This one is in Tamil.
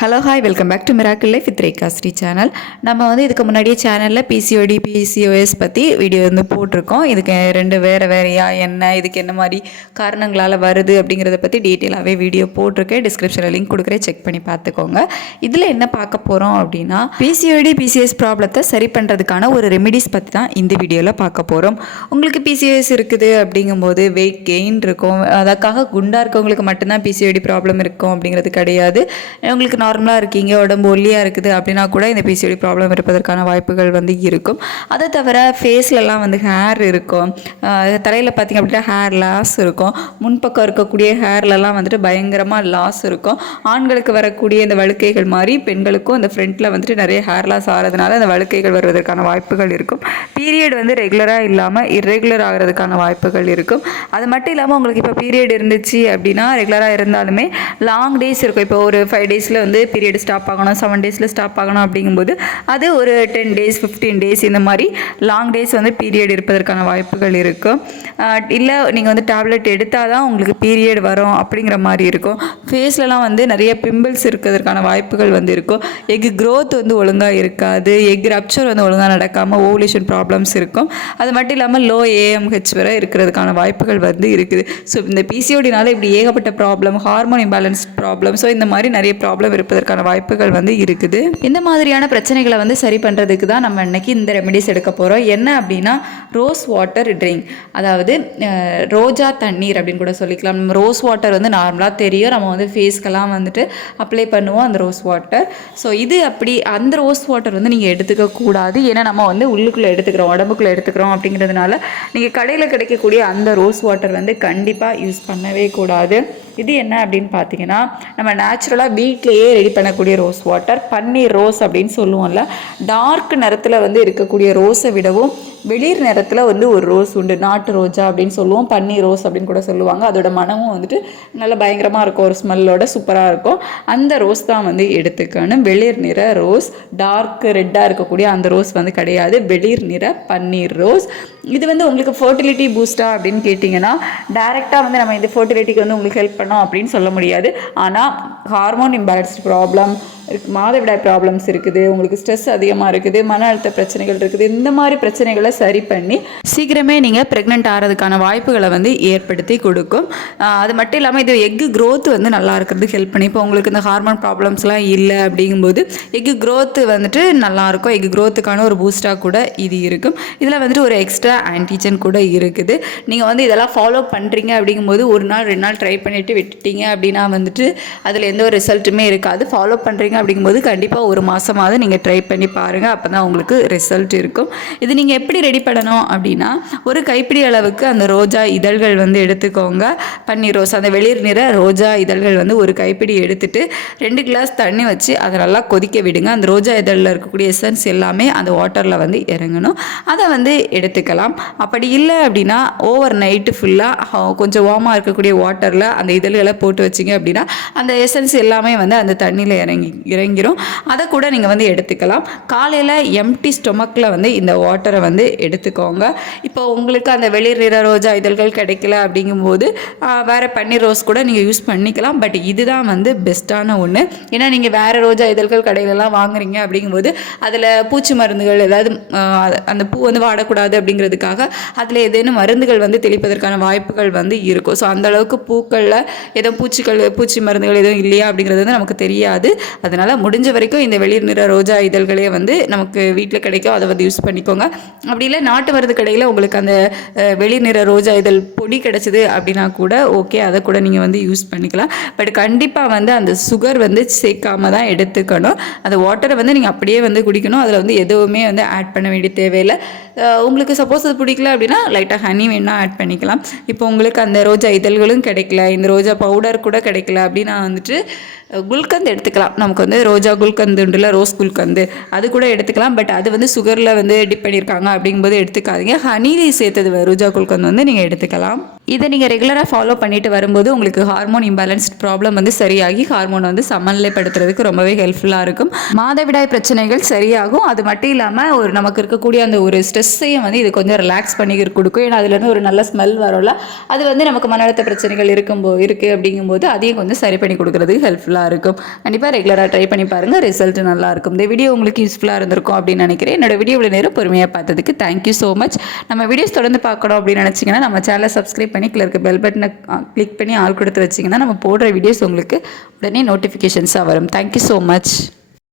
Hello hi welcome back to miracle life with Rekha Sri channel நம்ம வந்து இதுக்கு முன்னாடியே சேனலில் பிசிஓடி பிசிஓஎஸ் பற்றி வீடியோ வந்து போட்டிருக்கோம். இதுக்கு ரெண்டு வேறு வேறையா என்ன இதுக்கு என்ன மாதிரி காரணங்களால் வருது அப்படிங்கிறத பற்றி டீட்டெயிலாகவே வீடியோ போட்டிருக்கேன். டிஸ்கிரிப்ஷனில் லிங்க் கொடுக்குறேன். செக் பண்ணி பார்த்துக்கோங்க. இதில் என்ன பார்க்க போகிறோம் அப்படின்னா பிசிஓடி பிசிஎஸ் ப்ராப்ளத்தை சரி பண்ணுறதுக்கான ஒரு ரெமிடிஸ் பற்றி தான் இந்த வீடியோவில் பார்க்க போகிறோம் உங்களுக்கு பிசிஓஎஸ் இருக்குது அப்படிங்கும்போது வெயிட் கெயின் இருக்கும். அதுக்காக குண்டாக இருக்கவங்களுக்கு மட்டும்தான் பிசிஓடி ப்ராப்ளம் இருக்கும் அப்படிங்கிறது கிடையாது. உங்களுக்கு நார்மலாக இருக்கீங்க உடம்பு ஒல்லியாக இருக்குது அப்படின்னா கூட இந்த பிசிஓடி ப்ராப்ளம் இருப்பதற்கான வாய்ப்புகள் வந்து இருக்கும். அதை தவிர ஃபேஸ்லலாம் வந்து ஹேர் இருக்கும். தலையில் பார்த்திங்க அப்படின்னா ஹேர் லாஸ் இருக்கும். முன்பக்கம் இருக்கக்கூடிய ஹேர்லலாம் வந்துட்டு பயங்கரமாக லாஸ் இருக்கும். ஆண்களுக்கு வரக்கூடிய இந்த வழுக்கைகள் மாதிரி பெண்களுக்கும் இந்த ஃப்ரண்ட்டில் வந்துட்டு நிறைய ஹேர் லாஸ் ஆகிறதுனால அந்த வழுக்கைகள் வருவதற்கான வாய்ப்புகள் இருக்கும். பீரியட் வந்து ரெகுலராக இல்லாமல் இரெகுலர் ஆகிறதுக்கான வாய்ப்புகள் இருக்கும். அது மட்டும் இல்லாமல் உங்களுக்கு இப்போ பீரியட் இருந்துச்சு அப்படின்னா ரெகுலராக இருந்தாலுமே லாங் டேஸ் இருக்கும். இப்போ ஒரு ஃபைவ் டேஸில் வந்து பீரியட் ஸ்டாப் ஆகணும் செவன் டேஸில் ஸ்டாப் ஆகணும் அப்படிங்கும்போது அது ஒரு டென் டேஸ் ஃபிஃப்டீன் டேஸ் இந்த மாதிரி லாங் டேஸ் வந்து பீரியட் இருப்பதற்கான வாய்ப்புகள் இருக்கும் இல்லை நீங்கள் வந்து டேப்லெட் எடுத்தால் தான் உங்களுக்கு பீரியட் வரும் அப்படிங்கிற மாதிரி இருக்கும். ஃபேஸ்லலாம் வந்து நிறைய பிம்பிள்ஸ் இருக்கிறதுக்கான வாய்ப்புகள் வந்து இருக்கும். எக் க்ரோத் வந்து ஒழுங்காக இருக்காது. எக் ரப்ச்சர் வந்து ஒழுங்காக நடக்காமல் ஓவலேஷன் ப்ராப்ளம்ஸ் இருக்கும். அது மட்டும் இல்லாமல் லோ ஏஎம்ஹெச் வரை இருக்கிறதுக்கான வாய்ப்புகள் வந்து இருக்குது. ஸோ இந்த பிசிஓடினால இப்படி ஏகப்பட்ட problem hormone imbalance problem so இந்த மாதிரி நிறைய ப்ராப்ளம் இருப்பதற்கான வாய்ப்புகள் வந்து இருக்குது. இந்த மாதிரியான பிரச்சனைகளை வந்து சரி பண்ணுறதுக்கு தான் நம்ம இன்னைக்கு இந்த ரெமெடிஸ் எடுக்க போகிறோம் என்ன அப்படின்னா ரோஸ் வாட்டர் ட்ரிங்க் அதாவது ரோஜா தண்ணீர் அப்படின்னு கூட சொல்லிக்கலாம். நம்ம ரோஸ் வாட்டர் வந்து நார்மலாக தெரியும். நம்ம வந்து ஃபேஸ்க்கெல்லாம் வந்துட்டு அப்ளை பண்ணுவோம் அந்த ரோஸ் வாட்டர் ஸோ இது அப்படி அந்த ரோஸ் வாட்டர் வந்து நீங்கள் எடுத்துக்க கூடாது. ஏன்னா நம்ம வந்து உள்ளுக்குள்ளே எடுத்துக்கிறோம் உடம்புக்குள்ளே எடுத்துக்கிறோம் அப்படிங்கிறதுனால நீங்கள் கடையில் கிடைக்கக்கூடிய அந்த ரோஸ் வாட்டர் வந்து கண்டிப்பாக யூஸ் பண்ணவே கூடாது. இது என்ன அப்படின்னு பார்த்தீங்கன்னா நம்ம நேச்சுரலாக வீட்லேயே ரெடி பண்ணக்கூடிய ரோஸ் வாட்டர் பன்னீர் ரோஸ் அப்படின்னு சொல்லுவோம்ல டார்க் நிறத்தில் வந்து இருக்கக்கூடிய ரோஸை விடவும் வெளிர் நிறத்தில் வந்து ஒரு ரோஸ் உண்டு நாட்டு ரோஜா அப்படின்னு சொல்லுவோம் பன்னீர் ரோஸ் அப்படின்னு கூட சொல்லுவாங்க. அதோட மனமும் வந்துட்டு நல்ல பயங்கரமாக இருக்கும் ஒரு ஸ்மெல்லோட சூப்பராக இருக்கும். அந்த ரோஸ் தான் வந்து எடுத்துக்கணும். வெளிர் நிற ரோஸ் டார்க் ரெட்டாக இருக்கக்கூடிய அந்த ரோஸ் வந்து கிடையாது. வெளிர் நிற பன்னீர் ரோஸ். இது வந்து உங்களுக்கு ஃபர்டிலிட்டி பூஸ்டா அப்படின்னு கேட்டிங்கன்னா டைரெக்டாக வந்து நம்ம இந்த ஃபர்டிலிட்டிக்கு வந்து உங்களுக்கு ஹெல்ப் பண்ணோம் அப்படின்னு சொல்ல முடியாது. ஆனால் ஹார்மோன் இம்பேலன்ஸ் ப்ராப்ளம் இருக்கு மாதவிடாய் ப்ராப்ளம்ஸ் இருக்குது உங்களுக்கு ஸ்ட்ரெஸ் அதிகமாக இருக்குது மன அழுத்த பிரச்சனைகள் இருக்குது இந்த மாதிரி பிரச்சனைகளை சரி பண்ணி சீக்கிரமே நீங்கள் ப்ரெக்னென்ட் ஆகிறதுக்கான வாய்ப்புகளை வந்து ஏற்படுத்தி கொடுக்கும். அது மட்டும் இல்லாமல் இது எக்கு க்ரோத் வந்து நல்லா இருக்கிறதுக்கு ஹெல்ப் பண்ணி இப்போ உங்களுக்கு இந்த ஹார்மோன் ப்ராப்ளம்ஸ்லாம் இல்லை அப்படிங்கும்போது எக்கு க்ரோத் வந்துட்டு நல்லா இருக்கும். எக்கு க்ரோத்துக்கான ஒரு பூஸ்டாக கூட இது இருக்கும். இதில் வந்துட்டு ஒரு எக்ஸ்ட்ரா ஆன்டிஜன் கூட இருக்குது. நீங்கள் வந்து இதெல்லாம் ஃபாலோ பண்ணுறீங்க அப்படிங்கும்போது ஒரு நாள் ரெண்டு நாள் ட்ரை பண்ணிவிட்டு விட்டுட்டீங்க அப்படின்னா வந்துட்டு அதில் எந்த ஒரு ரிசல்ட்டுமே இருக்காது. ஃபாலோ பண்ணுறீங்க அப்படிங்கும்போது கண்டிப்பாக ஒரு மாதமாவது நீங்கள் ட்ரை பண்ணி பாருங்கள் அப்போ தான் உங்களுக்கு ரிசல்ட் இருக்கும். இது நீங்கள் எப்படி ரெடி பண்ணணும் அப்படின்னா ஒரு கைப்பிடி அளவுக்கு அந்த ரோஜா இதழ்கள் வந்து எடுத்துக்கோங்க. பன்னீர் ரோஸ் அந்த வெளிர் நிற ரோஜா இதழ்கள் வந்து ஒரு கைப்பிடி எடுத்துட்டு ரெண்டு கிளாஸ் தண்ணி வச்சு அதை நல்லா கொதிக்க விடுங்க. அந்த ரோஜா இதழில் இருக்கக்கூடிய எசன்ஸ் எல்லாமே அந்த வாட்டரில் வந்து இறங்கணும். அதை வந்து எடுத்துக்கலாம். அப்படி இல்லை அப்படின்னா ஓவர் நைட்டு ஃபுல்லாக கொஞ்சம் வார்மாக இருக்கக்கூடிய வாட்டரில் அந்த இதழ்களை போட்டு வச்சிங்க அப்படின்னா அந்த எசன்ஸ் எல்லாமே வந்து அந்த தண்ணியில் இறங்கி இறங்கிரும். அதை கூட நீங்கள் வந்து எடுத்துக்கலாம். காலையில் எம்டி ஸ்டொமக்கில் வந்து இந்த வாட்டரை வந்து எடுத்துக்கோங்க. இப்போ உங்களுக்கு அந்த வெளிர் நிற ரோஜா இதழ்கள் கிடைக்கல அப்படிங்கும்போது வேறு பன்னீர் ரோஸ் கூட நீங்கள் யூஸ் பண்ணிக்கலாம். பட் இதுதான் வந்து பெஸ்ட்டான ஒன்று ஏன்னா நீங்கள் வேறு ரோஜா இதழ்கள் கடையிலலாம் வாங்குறீங்க அப்படிங்கும்போது அதில் பூச்சி மருந்துகள் ஏதாவது அந்த பூ வந்து வாடக்கூடாது அப்படிங்கிறதுக்காக அதில் ஏதேனும் மருந்துகள் வந்து தெளிப்பதற்கான வாய்ப்புகள் வந்து இருக்கும். ஸோ அந்த அளவுக்கு பூக்களில் எதுவும் பூச்சிகள் பூச்சி மருந்துகள் எதுவும் இல்லையா அப்படிங்கிறது வந்து நமக்கு தெரியாது. அதனால் முடிஞ்ச வரைக்கும் இந்த வெளிர் நிற ரோஜா இதழ்களே வந்து நமக்கு வீட்டில் கிடைக்கும். அதை வந்து யூஸ் பண்ணிக்கோங்க. அப்படி அப்படி இல்லை நாட்டு மருந்து கடையில் உங்களுக்கு அந்த வெளிநிற நிற ரோஜா இதழ் பொடி கிடச்சிது அப்படின்னா கூட ஓகே அதை கூட நீங்கள் வந்து யூஸ் பண்ணிக்கலாம். பட் கண்டிப்பாக வந்து அந்த சுகர் வந்து சேர்க்காம தான் எடுத்துக்கணும். அந்த வாட்டரை வந்து நீங்கள் அப்படியே வந்து குடிக்கணும். அதில் வந்து எதுவுமே வந்து ஆட் பண்ண வேண்டிய தேவையில்லை. உங்களுக்கு சப்போஸ் அது பிடிக்கல அப்படின்னா லைட்டாக ஹனி வேணால் ஆட் பண்ணிக்கலாம். இப்போ உங்களுக்கு அந்த ரோஜா இதழ்களும் கிடைக்கல இந்த ரோஜா பவுடர் கூட கிடைக்கல அப்படின்னா வந்துட்டு குல்கந்து எடுத்துக்கலாம். நமக்கு வந்து ரோஜா குல்கந்து உண்டுல ரோஸ் குல்கந்து அது கூட எடுத்துக்கலாம். பட் அது வந்து சுகரில் வந்து டிப் பண்ணியிருக்காங்க அப்படிங்கும்போது எடுத்துக்காதீங்க. ஹனிலி சேர்த்தது ரோஜா குல்கந்த் வந்து நீங்கள் எடுத்துக்கலாம். இதை நீங்கள் ரெகுலராக ஃபாலோ பண்ணிட்டு வரும்போது உங்களுக்கு ஹார்மோன் இம்பேலன்ஸ்ட் ப்ராப்ளம் வந்து சரியாகி ஹார்மோன் வந்து சமநிலைப்படுத்துறதுக்கு ரொம்பவே ஹெல்ப்ஃபுல்லாக இருக்கும். மாதவிடாய் பிரச்சனைகள் சரியாகும். அது மட்டும் இல்லாமல் ஒரு நமக்கு இருக்கக்கூடிய அந்த ஒரு ஸ்ட்ரெஸ்ஸையும் வந்து இது கொஞ்சம் ரிலாக்ஸ் பண்ணி கொடுக்கும். ஏன்னா அதுலேருந்து ஒரு நல்ல ஸ்மெல் வரும்ல அது வந்து நமக்கு மன அழுத்த பிரச்சனைகள் இருக்கும்போ இருக்குது அப்படிங்கும்போது அதையும் கொஞ்சம் சரி பண்ணி கொடுக்குறதுக்கு ஹெல்ப்ஃபுல்லாக இருக்கும். கண்டிப்பாக ரெகுலராக ட்ரை பண்ணி பாருங்கள் ரிசல்ட் நல்லாயிருக்கும் இந்த வீடியோ உங்களுக்கு யூஸ்ஃபுல்லாக இருந்திருக்கும் அப்படின்னு நினைக்கிறேன். என்னோட வீடியோ இவ்வளோ நேரம் பொறுமையாக பார்த்ததுக்கு தேங்க்யூ ஸோ மச் நம்ம வீடியோஸ் தொடர்ந்து பார்க்கணும் அப்படின்னு நினச்சிங்கன்னா நம்ம சேனலை சப்ஸ்கிரைப் பண்ணி கிளர்க்கு பெல் பட்டனை கிளிக் பண்ணி ஆள் கொடுத்து வச்சிங்கன்னா நம்ம போடுற வீடியோஸ் உங்களுக்கு உடனே நோட்டிஃபிகேஷன்ஸாக வரும். Thank you so much